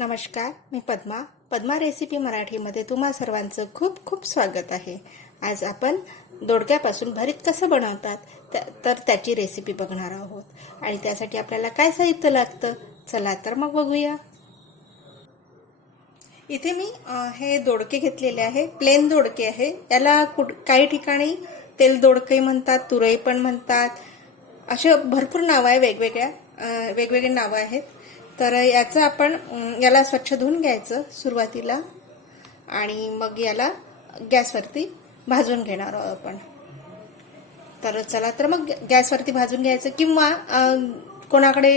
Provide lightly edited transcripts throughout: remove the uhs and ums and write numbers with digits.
नमस्कार, मी पद्मा रेसिपी मराठीमध्ये तुम्हा सर्वांचं खूप खूप स्वागत आहे। आज आपण दोडक्यापासून भरीत कसं बनवतात तर त्याची रेसिपी बघणार आहोत आणि त्यासाठी आपल्याला काय साहित्य लागतं चला तर मग बघूया। इथे मी हे दोडके घेतलेले आहे, प्लेन दोडके आहे। याला काही ठिकाणी तेल दोडके म्हणतात, तुरई पण म्हणतात, असे भरपूर नाव आहे, वेगवेगळे नाव आहेत। तर याचं आपण याला स्वच्छ धुवून घ्यायचं सुरुवातीला आणि मग याला गॅसवरती भाजून घेणार आहोत आपण। तर चला तर मग गॅसवरती भाजून घ्यायचं किंवा कोणाकडे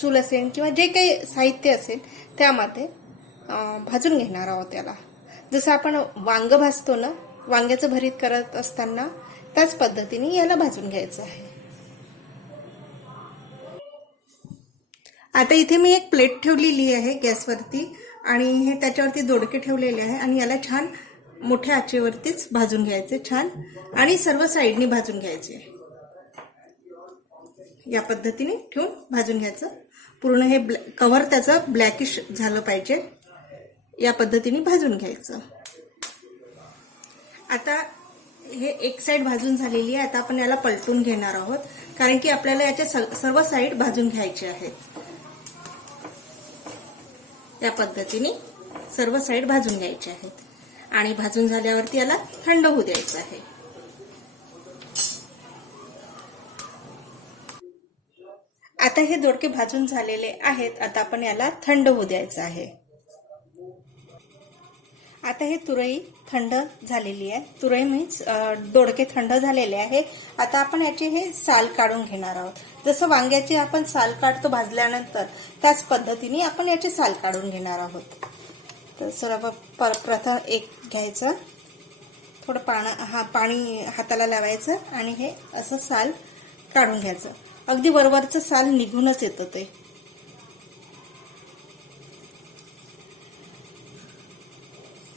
चूल असेल किंवा जे काही साहित्य असेल त्यामध्ये भाजून घेणार आहोत त्याला। जसं आपण वांग भाजतो ना, वांग्याचं भरीत करत असताना त्याच पद्धतीने याला भाजून घ्यायचं आहे। आता इथे मी एक प्लेट ठेवलेली आहे गॅसवरती आणि हे त्याच्यावरती दोडके ठेवलेले आहे आणि याला छान मोठ्या आचेवरतीच भाजून घ्यायचे छान आणि सर्व साइडनी भाजून घ्यायचे। या पद्धतीने ठेवून भाजून घ्यायचं, पूर्ण हे कव्हर त्याचं ब्लॅकिश झालं पाहिजे, या पद्धतीने भाजून घ्यायचं। आता हे एक साइड भाजून झालेली आहे। आता आपण याला पलटून घेणार आहोत कारण की आपल्याला याच्या सर्व साइड भाजून घ्यायचे आहेत। या पद्धतीने सर्व साइड भाजून घ्यायचे आहेत आणि भाजून झाल्यावरती याला थंड होऊ द्यायचं आहे। आता हे दोडके भाजून झालेले आहेत, आता आपण याला थंड होऊ द्यायचं आहे। आता हे तुरई थंड झालेली आहे, तुरई मीन्स दोडके थंड झालेले आहे। आता आपण याचे हे साल काढून घेणार आहोत। जसं वांग्याची आपण साल काढतो भाजल्यानंतर त्याच पद्धतीने आपण याचे साल काढून घेणार आहोत। तर सर्व प्रथम एक घ्यायचं, थोडं पाणी हाताला लावायचं आणि हे असं साल काढून घ्यायचं। अगदी वरवरचं साल निघूनच येतं, ते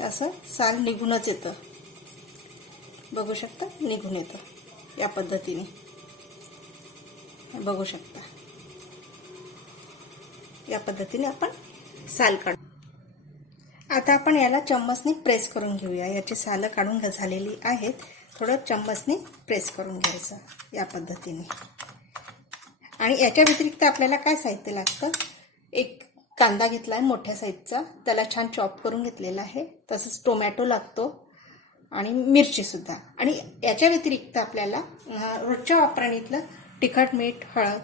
असं साल निघूनच येतं, बघू शकता निघून येतं। या पद्धतीने बघू शकता, या पद्धतीने आपण साल काढू। आता आपण याला चम्मचने प्रेस करून घेऊया। याची सालं काढून झालेली आहेत, थोडं चम्मचने प्रेस करून घ्यायचं या पद्धतीने। आणि याच्या व्यतिरिक्त आपल्याला काय साहित्य लागतं, एक कांदा घेतला आहे मोठ्या साईजचा, त्याला छान चॉप करून घेतलेला आहे। तसंच टोमॅटो लागतो आणि मिरची सुद्धा। आणि याच्या व्यतिरिक्त आपल्याला रोजच्या वापराणीतलं तिखट, मीठ, हळद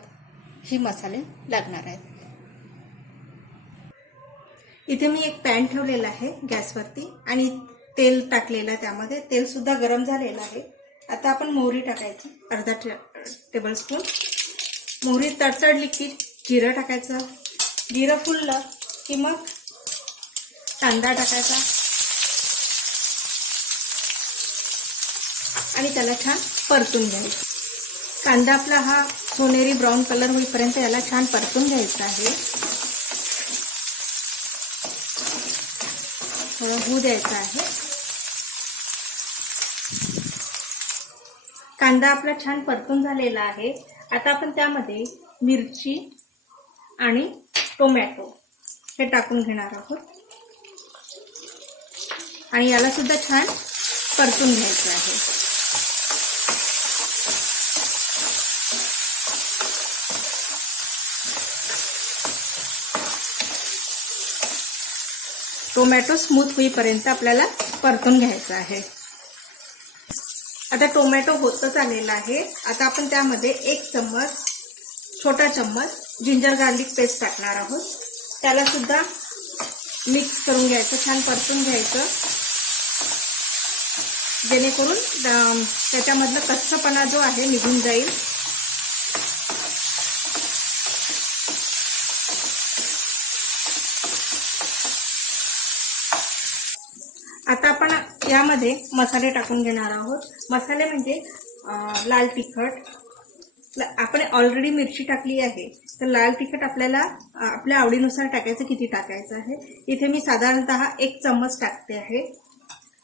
ही मसाले लागणार आहेत। इथे मी एक पॅन ठेवलेला आहे गॅसवरती आणि तेल टाकलेलं आहे, त्यामध्ये तेल सुद्धा गरम झालेलं आहे। आता आपण मोहरी टाकायची, अर्धा टेबलस्पून मोहरी तडतडली की जिरं टाकायचं, जिरं फुललं की मग कांदा टाकायचा आणि त्याला छान परतून घ्यायचं। कांदा आपला हा सोनेरी ब्राऊन कलर होईपर्यंत याला छान परतून घ्यायचा आहे, थोडं होऊ द्यायचं आहे। कांदा आपला छान परतून झालेला आहे। आता आपण त्यामध्ये मिरची आणि टोमॅटो हे टाकून घेणार आहोत आणि याला सुद्धा छान परतून घ्यायचं आहे। टोमॅटो स्मूथ होईपर्यंत आपल्याला परतून घ्यायचं आहे। आता टोमॅटो होतच आलेला आहे। आता आपण त्यामध्ये एक छोटा चम्मच जिंजर गार्लिक पेस्ट टाकणार आहोत, त्याला सुद्धा मिक्स करून घ्यायचं, छान परतून घ्यायचं, जेणेकरून त्याच्यामधलं कच्चापणा जो आहे निघून जाईल। आता आपण यामध्ये मसाले टाकून घेणार आहोत। मसाले म्हणजे लाल तिखट, आपण ऑलरेडी मिरची टाकली आहे, तर लाल तिखट आपल्याला आपल्या आवडीनुसार टाकायचं, किती टाकायचं आहे। इथे मी साधारणतः 1 चम्मच टाकते आहे,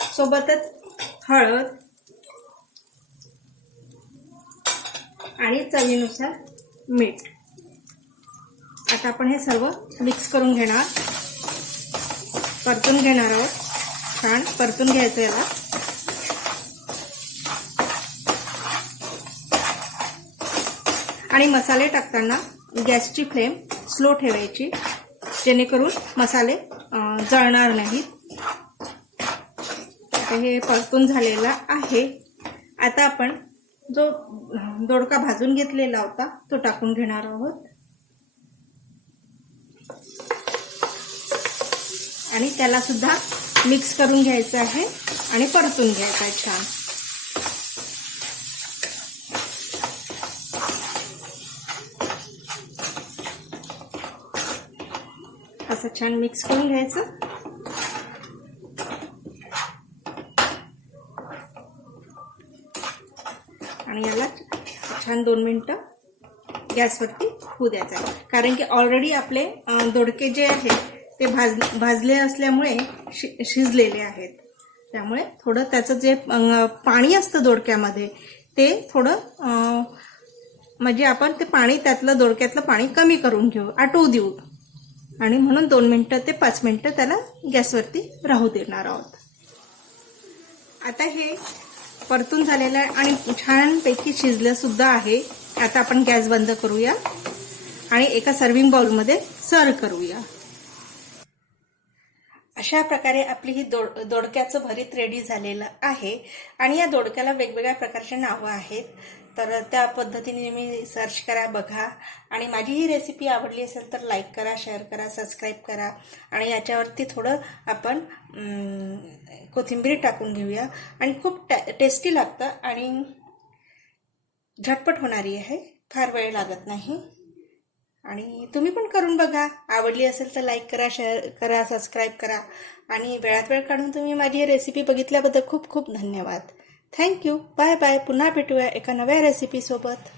सोबतच हळद आणि चवीनुसार मीठ। आता आपण हे सर्व मिक्स करून घेणार। परतून घेणार आहोत. छान परतून घ्यायचं याला. आणि मसाले टाकताना गॅसची फ्लेम स्लो ठेवायची, जेणेकरून मसाले जळणार नाहीत. हे परतून झालेला आहे. आता आपण जो दोडका भाजून घेतलेला होता तो टाकून घेणार आहोत आणि त्याला सुद्धा मिक्स करून घ्यायचं आहे आणि परतून घ्यायचं आहे छान. असं छान मिक्स करून घ्यायचं. आणि याला छान 2 मिनिटं गॅसवरती होऊ द्यायचं आहे, कारण की ऑलरेडी आपले दोडके जे आहेत ते भाजले असल्यामुळे शिजलेले आहेत. त्यामुळे थोडं त्याचं जे पाणी असतं दोडक्यामध्ये ते थोडं म्हणजे आपण ते पाणी त्यातलं दोडक्यातलं पाणी कमी करून घेऊ, आटवू देऊ. आणि म्हणून 2 मिनिटं ते 5 मिनिटं त्याला गॅसवरती राहू देणार आहोत. आता हे परतून झालेलं आहे आणि छानपैकी शिजलं सुद्धा आहे. आता आपण गॅस बंद करूया आणि एका सर्विंग बाउलमध्ये सर्व करूया. अशा प्रकारे आपली ही दोडक्याचं भरीत रेडी झालेलं आहे. आणि या दोडक्याला वेगवेगळ्या प्रकारचे नावं आहेत, तर त्या पद्धतीने तुम्ही सर्च करा, बघा. आणि माझी ही रेसिपी आवडली असेल तर लाईक करा, शेअर करा, सबस्क्राईब करा. आणि याच्यावरती थोडं आपण कोथिंबीर टाकून घेऊया. आणि खूप टेस्टी लागतं आणि झटपट होणारी आहे, फार वेळ लागत नाही. आणि तुम्ही पण करून बघा. आवडली असेल तर लाईक करा, शेअर करा, सबस्क्राईब करा. आणि वेळात वेळ काढून तुम्ही माझी ही रेसिपी बघितल्याबद्दल खूप खूप धन्यवाद. थँक्यू. Bye bye. पुन्हा भेटूया एका नव्या रेसिपीसोबत.